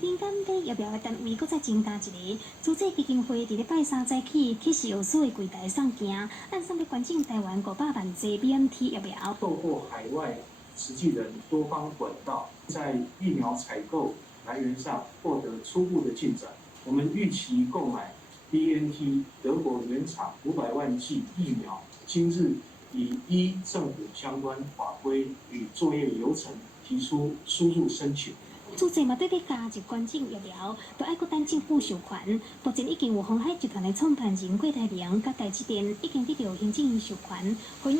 敏感体疫苗的单位，搁再增加一个。主治基金会伫咧拜三早起去石油所的柜台上行，按上要捐赠台湾500万剂 BNT 疫苗。透过海外实际人多方管道，在疫苗采购来源上获得初步的进展。我们预期购买 BNT 德国原厂500万剂疫苗，今日已依政府相关法规与作业流程提出输入申请。主治嘛对要加入捐赠疫苗，就爱搁等政府授权。目前已经有鸿海集团的创办人郭台铭甲台积电已经得到行政院授权，回应